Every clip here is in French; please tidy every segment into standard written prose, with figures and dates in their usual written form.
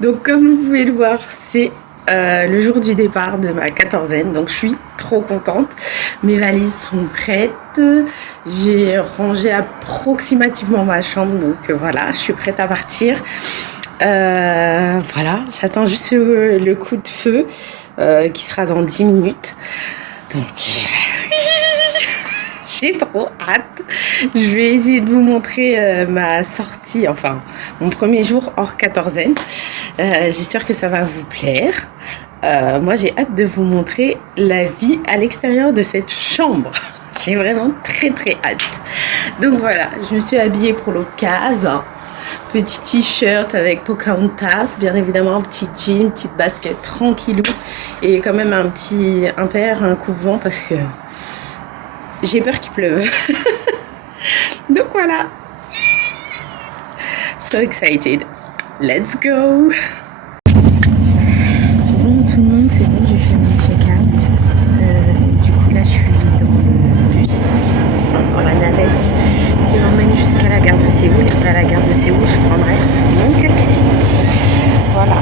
Donc comme vous pouvez le voir, c'est le jour du départ de ma quatorzaine, donc je suis trop contente. Mes valises sont prêtes, j'ai rangé approximativement ma chambre, donc voilà, je suis prête à partir. Voilà, j'attends juste le coup de feu qui sera dans 10 minutes. Donc j'ai trop hâte. Je vais essayer de vous montrer ma sortie, enfin mon premier jour hors quatorzaine. J'espère que ça va vous plaire. Moi j'ai hâte de vous montrer la vie à l'extérieur de cette chambre. J'ai vraiment très hâte. Donc voilà, je me suis habillée pour l'occasion. Petit t-shirt avec Pocahontas, bien évidemment, un petit jean, petite basket tranquillou et quand même un paire, un coupe-vent parce que j'ai peur qu'il pleuve. Donc voilà. So excited. Let's go. Bon, tout le monde, c'est bon, j'ai fait mon check-out. Du coup, là, je suis dans le bus, enfin, dans la navette qui m'emmène jusqu'à la gare de Séoul. Et à la gare de Séoul, je prendrai mon taxi. Voilà.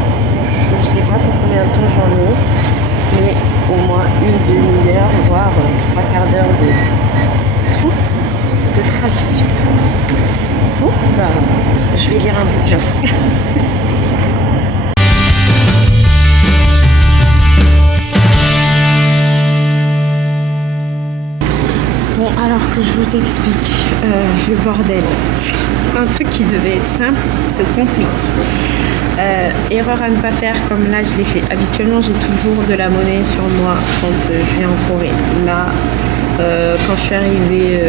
Je ne sais pas pour combien de temps j'en ai, mais au moins une demi-heure, voire 3/4 d'heure de transport, de trajet. Bon, bah, je vais lire un bouquin. Bon, alors que je vous explique, le bordel, un truc qui devait être simple se complique. Erreur à ne pas faire, comme là je l'ai fait. Habituellement j'ai toujours de la monnaie sur moi quand je vais en Corée. Là, quand je suis arrivée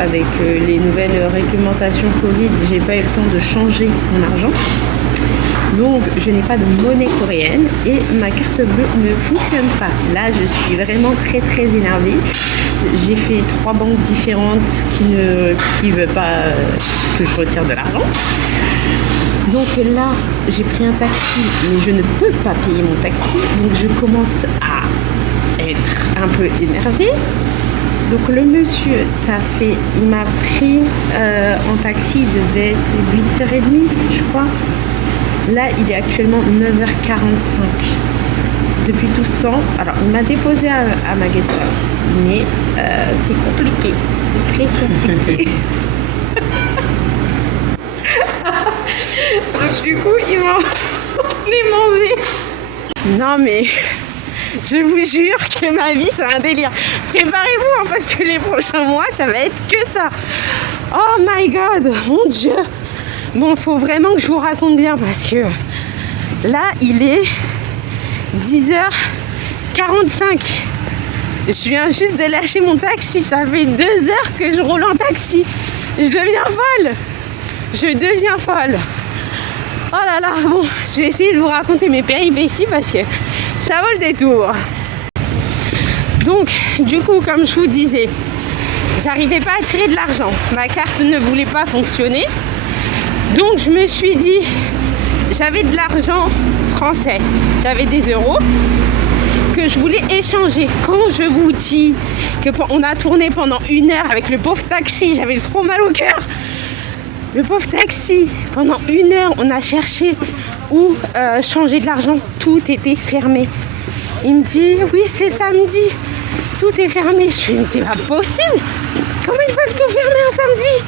avec les nouvelles réglementations Covid, j'ai pas eu le temps de changer mon argent. Donc je n'ai pas de monnaie coréenne et ma carte bleue ne fonctionne pas. Là je suis vraiment très énervée. J'ai fait 3 banques différentes qui ne veulent pas que je retire de l'argent. Donc là j'ai pris un taxi mais je ne peux pas payer mon taxi. Donc je commence à être un peu énervée. Donc le monsieur, il m'a pris en taxi, il devait être 8h30 je crois. Là, il est actuellement 9h45. Depuis tout ce temps, alors il m'a déposé à ma guest house, mais c'est compliqué. C'est très compliqué. Donc du coup, il m'a mangé. Non mais, je vous jure que ma vie, c'est un délire. Préparez-vous, hein, parce que les prochains mois, ça va être que ça. Oh my god, mon Dieu. Bon, faut vraiment que je vous raconte bien parce que là, il est 10h45. Je viens juste de lâcher mon taxi. Ça fait 2 heures que je roule en taxi. Je deviens folle. Oh là là, bon, je vais essayer de vous raconter mes péripéties parce que ça vaut le détour. Donc, du coup, comme je vous disais, j'arrivais pas à tirer de l'argent. Ma carte ne voulait pas fonctionner. Donc je me suis dit, j'avais de l'argent français, j'avais des euros que je voulais échanger. Quand je vous dis qu'on a tourné pendant 1 heure avec le pauvre taxi, j'avais trop mal au cœur. Le pauvre taxi, pendant 1 heure, on a cherché où changer de l'argent, tout était fermé. Il me dit, oui c'est samedi, tout est fermé. Je fais, mais c'est pas possible, comment ils peuvent tout fermer un samedi?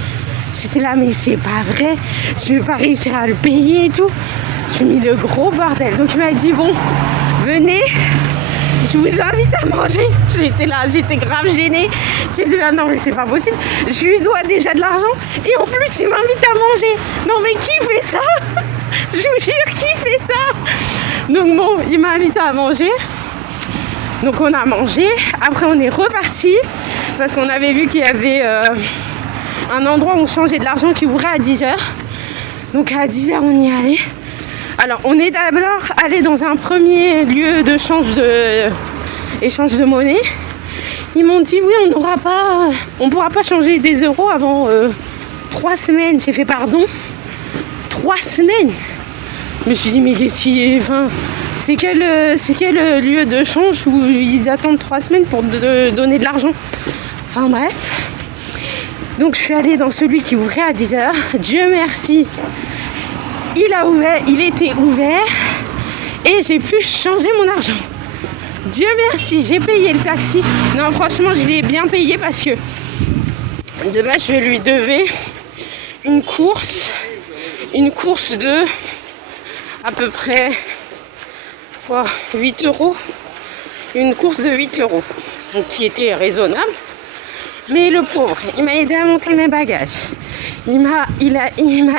J'étais là, mais c'est pas vrai, je vais pas réussir à le payer et tout. J'ai mis le gros bordel. Donc il m'a dit, bon, venez, je vous invite à manger. J'étais là, j'étais grave gênée. J'étais là, non mais c'est pas possible. Je lui dois déjà de l'argent et en plus il m'invite à manger. Non mais qui fait ça? Je vous jure, qui fait ça? Donc bon, il m'a invité à manger. Donc on a mangé. Après on est reparti parce qu'on avait vu qu'il y avait... un endroit où on changeait de l'argent qui ouvrait à 10h. Donc à 10h on y allait. Alors on est d'abord allé dans un premier lieu d'échange de monnaie. Ils m'ont dit oui, on pourra pas changer des euros avant 3 semaines. J'ai fait pardon, 3 semaines. Je me suis dit mais qu'est-ce qui est... Enfin, c'est quel lieu de change où ils attendent 3 semaines pour donner de l'argent? Enfin bref. Donc je suis allée dans celui qui ouvrait à 10h. Dieu merci, il était ouvert et j'ai pu changer mon argent. Dieu merci, j'ai payé le taxi. Non, franchement, je l'ai bien payé parce que de base, je lui devais une course de à peu près 8 euros. Une course de 8 euros, donc qui était raisonnable. Mais le pauvre, il m'a aidé à monter mes bagages. Il m'a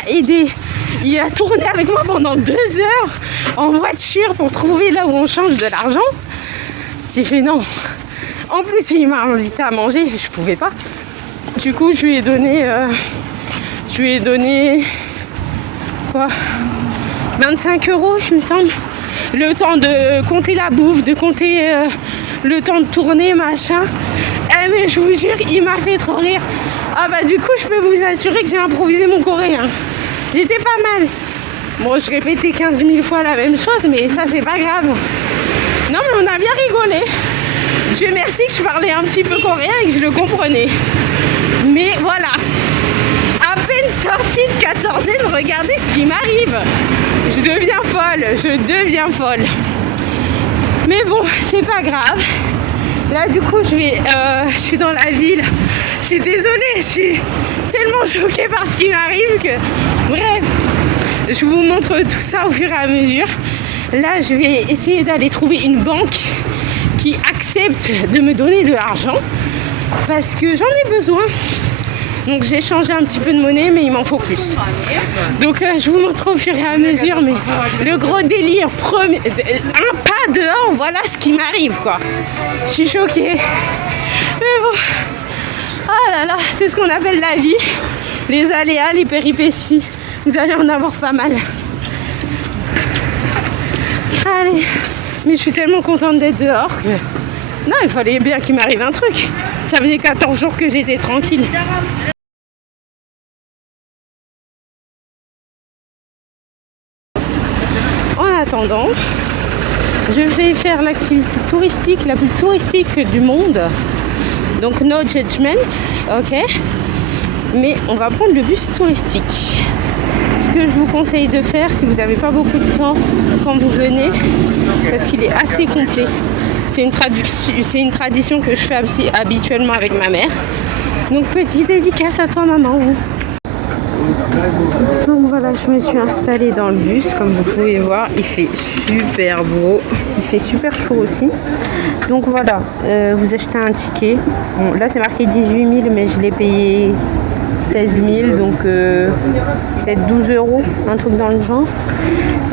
aidé. Il a tourné avec moi pendant 2 heures en voiture pour trouver là où on change de l'argent. J'ai fait non. En plus, il m'a invité à manger, je pouvais pas. Du coup, je lui ai donné 25 euros, il me semble. Le temps de compter la bouffe, de compter le temps de tourner, machin. Eh mais je vous jure, il m'a fait trop rire. Ah bah du coup, je peux vous assurer que j'ai improvisé mon coréen. J'étais pas mal. Bon, je répétais 15 000 fois la même chose, mais ça, c'est pas grave. Non, mais on a bien rigolé. Dieu merci que je parlais un petit peu coréen et que je le comprenais. Mais voilà. À peine sortie de 14e, regardez ce qui m'arrive. Je deviens folle. Mais bon, c'est pas grave. Là, du coup, je suis dans la ville. Je suis désolée, je suis tellement choquée par ce qui m'arrive que... Bref, je vous montre tout ça au fur et à mesure. Là, je vais essayer d'aller trouver une banque qui accepte de me donner de l'argent parce que j'en ai besoin. Donc j'ai changé un petit peu de monnaie, mais il m'en faut plus. Donc je vous montre au fur et à mesure, mais le gros délire, un pas dehors, voilà ce qui m'arrive, quoi. Je suis choquée. Mais bon, ah là là, c'est ce qu'on appelle la vie. Les aléas, les péripéties. Vous allez en avoir pas mal. Allez, mais je suis tellement contente d'être dehors que... Non, il fallait bien qu'il m'arrive un truc. Ça faisait 14 jours que j'étais tranquille. En attendant, je vais faire l'activité touristique la plus touristique du monde. Donc no judgment, ok. Mais on va prendre le bus touristique. Ce que je vous conseille de faire si vous n'avez pas beaucoup de temps quand vous venez, parce qu'il est assez complet. C'est une tradition que je fais habituellement avec ma mère. Donc petite dédicace à toi maman. Donc voilà, je me suis installée dans le bus, comme vous pouvez voir, il fait super beau, il fait super chaud aussi. Donc voilà, vous achetez un ticket. Bon, là c'est marqué 18 000, mais je l'ai payé 16 000, donc peut-être 12 euros, un truc dans le genre.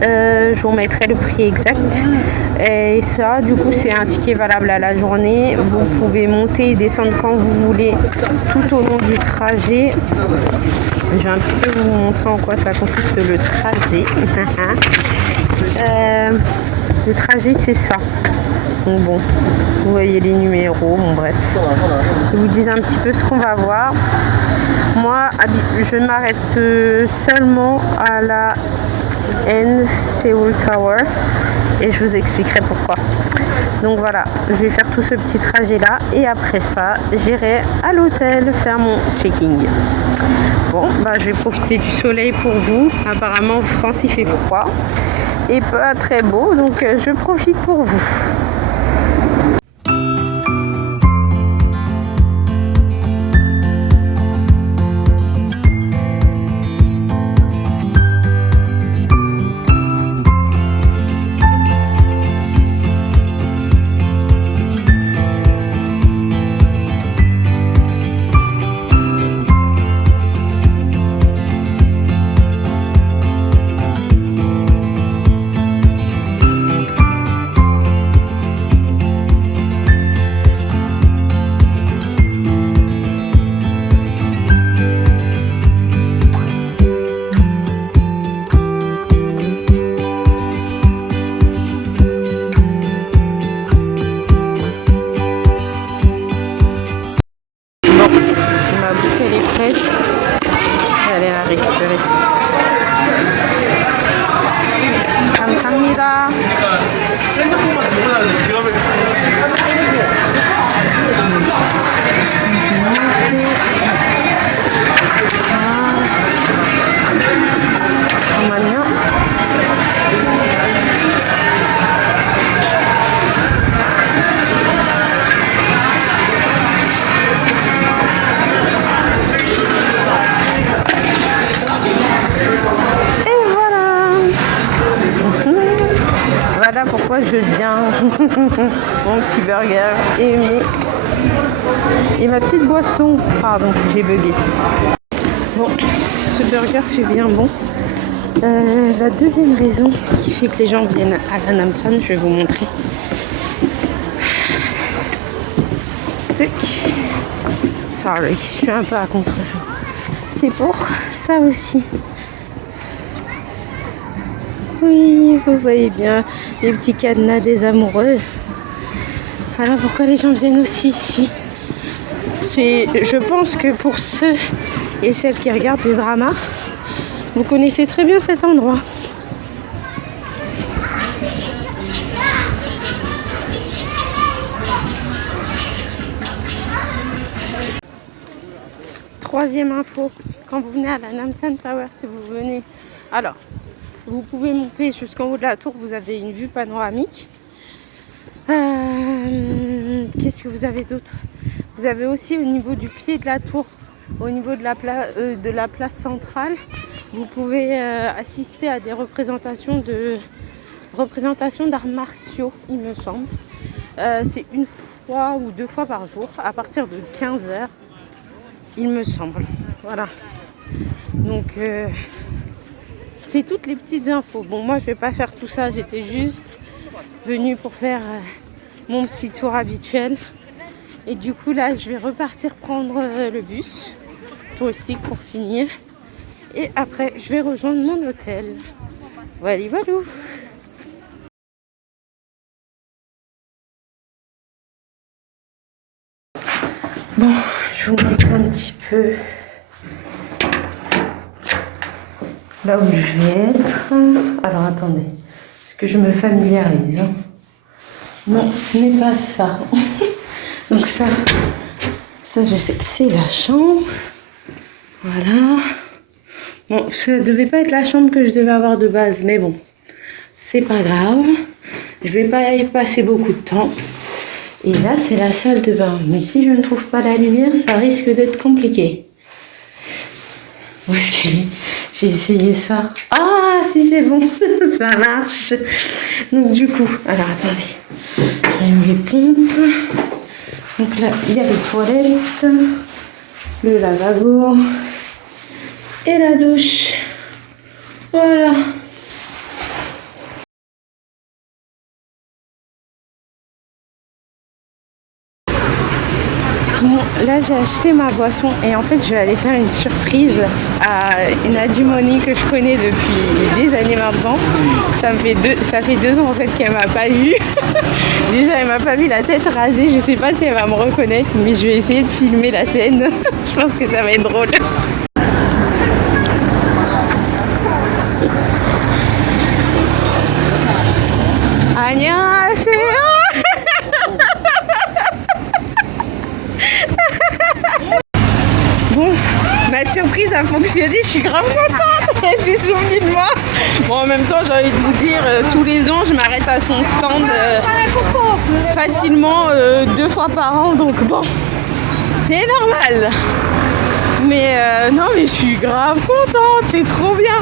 Je vous mettrai le prix exact. Et ça, du coup, c'est un ticket valable à la journée. Vous pouvez monter et descendre quand vous voulez tout au long du trajet. Je vais un petit peu vous montrer en quoi ça consiste le trajet. Le trajet, c'est ça. Donc bon, vous voyez les numéros, bon bref. Je vous dis un petit peu ce qu'on va voir. Moi, je m'arrête seulement à la N Seoul Tower et je vous expliquerai pourquoi. Donc voilà, je vais faire tout ce petit trajet là et après ça, j'irai à l'hôtel faire mon checking. Bon, bah je vais profiter du soleil pour vous. Apparemment en France il fait froid et pas très beau, donc je profite pour vous. fois je viens. Mon petit burger et ma petite boisson. Pardon, j'ai bugué. Bon, ce burger fait bien bon. La deuxième raison qui fait que les gens viennent à la Namsan, je vais vous montrer. Sorry, je suis un peu à contre-jour. C'est pour ça aussi. Oui, vous voyez bien les petits cadenas des amoureux. Alors pourquoi les gens viennent aussi ici? Je pense que pour ceux et celles qui regardent des dramas, vous connaissez très bien cet endroit. Troisième info, quand vous venez à la Namsan Tower, si vous venez, alors vous pouvez monter jusqu'en haut de la tour, vous avez une vue panoramique. Qu'est-ce que vous avez d'autre? Vous avez aussi au niveau du pied de la tour, au niveau de la place centrale, vous pouvez assister à des représentations d'arts martiaux, il me semble. C'est une fois ou deux fois par jour, à partir de 15h. Il me semble. Voilà. Donc, c'est toutes les petites infos. Bon, moi, je vais pas faire tout ça. J'étais juste venue pour faire mon petit tour habituel. Et du coup, là, je vais repartir prendre le bus touristique pour finir. Et après, je vais rejoindre mon hôtel. Voilà, voilà. Bon, je vous montre un petit peu là où je vais être. Alors attendez, parce que je me familiarise. Non, ce n'est pas ça. Donc ça je sais que c'est la chambre. Voilà. Bon, ça ne devait pas être la chambre que je devais avoir de base, mais bon, c'est pas grave. Je vais pas y passer beaucoup de temps. Et là, c'est la salle de bain. Mais si je ne trouve pas la lumière, ça risque d'être compliqué. Où est-ce qu'elle est? J'ai essayé ça. Ah, si c'est bon, ça marche. Donc du coup, alors attendez. J'allume les pompes. Donc là, il y a les toilettes, le lavabo et la douche. Voilà. Bon, là j'ai acheté ma boisson et en fait je vais aller faire une surprise à une Adimoni que je connais depuis des années maintenant. Ça fait 2 ans en fait qu'elle m'a pas vue. Déjà elle m'a pas vu la tête rasée, je sais pas si elle va me reconnaître, mais je vais essayer de filmer la scène. Je pense que ça va être drôle. 안녕하세요. Bon, ma surprise a fonctionné, je suis grave contente. Elle s'est souvenue de moi. Bon, en même temps, j'ai envie de vous dire, tous les ans, je m'arrête à son stand facilement 2 fois par an. Donc bon, c'est normal. Mais non, mais je suis grave contente, c'est trop bien.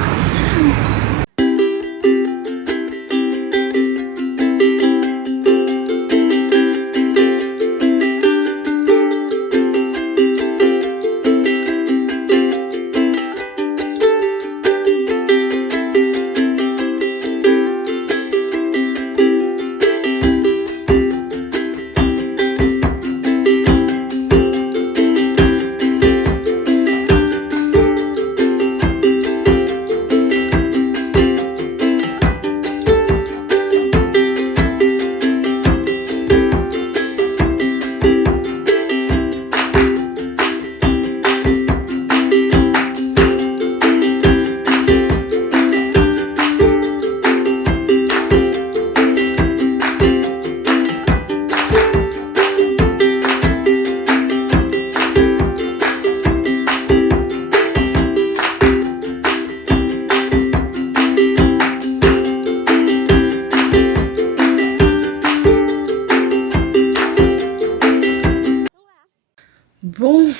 Bon,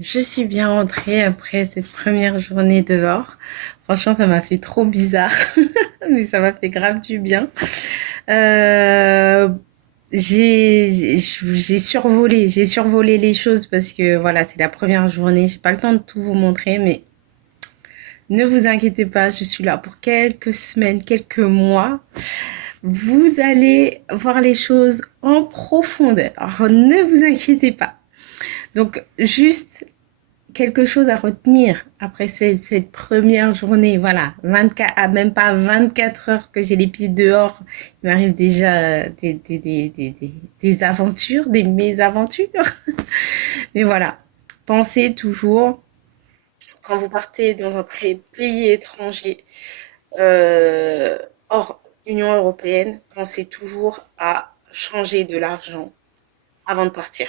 je suis bien rentrée après cette première journée dehors. Franchement, ça m'a fait trop bizarre, mais ça m'a fait grave du bien. Euh, j'ai survolé les choses parce que voilà, c'est la première journée. J'ai pas le temps de tout vous montrer, mais ne vous inquiétez pas, je suis là pour quelques semaines, quelques mois. Vous allez voir les choses en profondeur. Ne vous inquiétez pas. Donc, juste quelque chose à retenir après cette première journée. Voilà, 24, même pas 24 heures que j'ai les pieds dehors. Il m'arrive déjà des aventures, des mésaventures. Mais voilà, pensez toujours, quand vous partez dans un pays étranger, euh, hors Union européenne, pensez toujours à changer de l'argent avant de partir.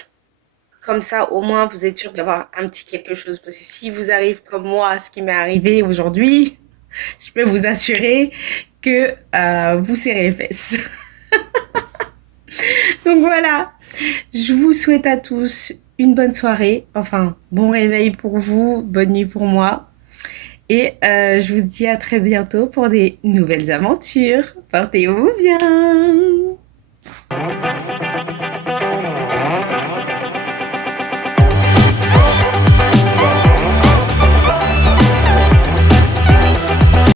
Comme ça, au moins, vous êtes sûr d'avoir un petit quelque chose. Parce que si vous arrive comme moi, ce qui m'est arrivé aujourd'hui, je peux vous assurer que vous serrez les fesses. Donc voilà, je vous souhaite à tous une bonne soirée. Enfin, bon réveil pour vous, bonne nuit pour moi. Et je vous dis à très bientôt pour des nouvelles aventures. Portez-vous bien.